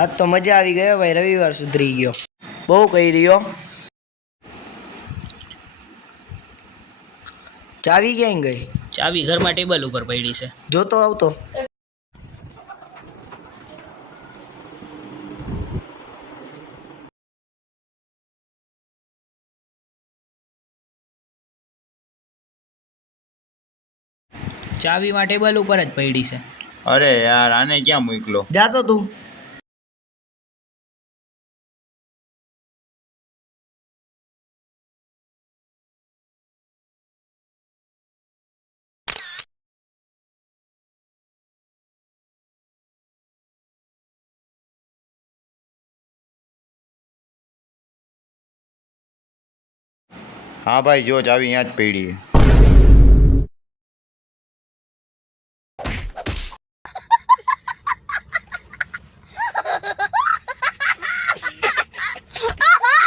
આજ તો મજા આવી ગયો ભાઈ, રવિવાર સુધરી ગયો. બહુ કહી રહ્યો. ચાવી ક્યાંય ગઈ? ચાવી ઘરમાં ટેબલ ઉપર પડી છે. જોતો આવતો. ચાવી માં ટેબલ ઉપર જ પડી છે. અરે યાર, આને ક્યાં મોકલો? જાતો તું. હા ભાઈ, જો ચાવી અહીંયા જ પડી.